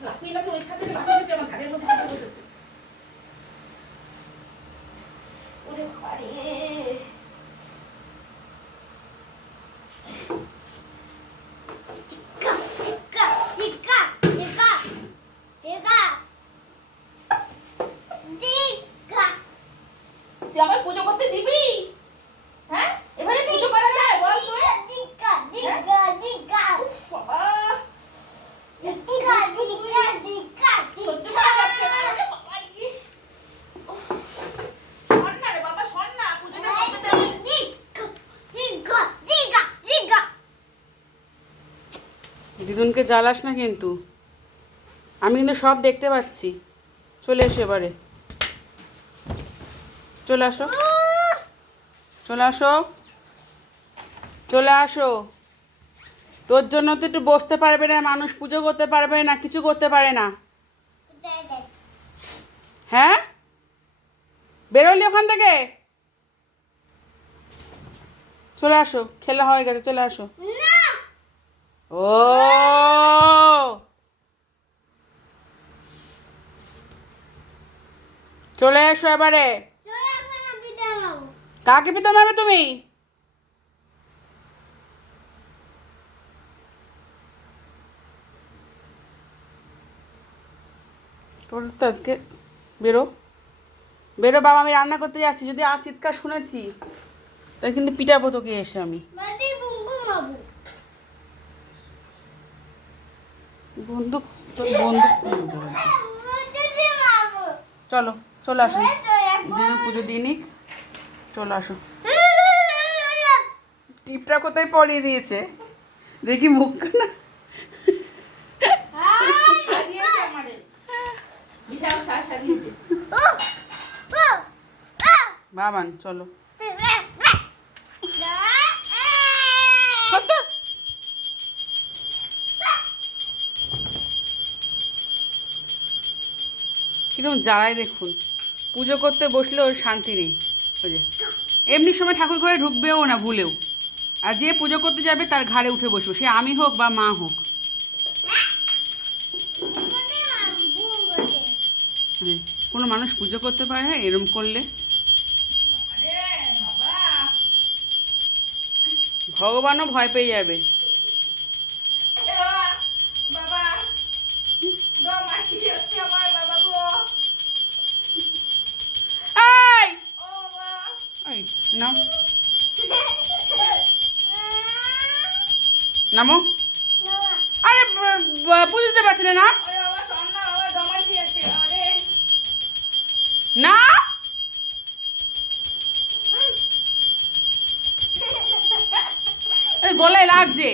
লাফিয়ে লাফিয়ে ওইখান থেকে লাফিয়ে লাফিয়ে আমার ঘাড়ের মধ্যে আমার পুজো করতে দিবি দিদুনকে জ্বালাস না কিন্তু। আমি কিন্তু সব দেখতে পাচ্ছি। চলে এসো এবারে। চলে আসো। চলে আসো। চলে আসো। তোর জন্য তো একটু বসতে পারবে না, মানুষ পুজো করতে পারবে না, কিছু করতে পারে না। হ্যাঁ? বেরোলি ওখান থেকে? চলে আসো, খেলা হয়ে গেছে, চলে আসো। ও! চলে এসো এবারে। কাকে পিতা মারবে তুমি? আজকে বেরো। বেরো বাবা, আমি রান্না করতে যাচ্ছি। যদি আর চিৎকার শুনেছি তাই কিন্তু পিটাবো তোকে এসে আমি। বন্দুক বন্দুক চলো চলে আসো। দিদি পুজো দিয়ে নিক চলে আসো। টিপটা কোথায় পরিয়ে দিয়েছে? দেখি মুখ না বাবান চলো। কীরকম জ্বালায় দেখুন পুজো করতে বসলেও শান্তি নেই। ওই যে এমনি সময় ঠাকুর ঘরে ঢুকবেও না ভুলেও। আর যে পুজো করতে যাবে তার ঘাড়ে উঠে বসবো। সে আমি হোক বা মা হোক। হুম, কোনো মানুষ পুজো করতে পারে না এরম করলে। ভগবানও ভয় পেয়ে যাবে। নাও নামো আরে ব- ব- পুজো দিতে পারছি না না? গলায় লাগছে।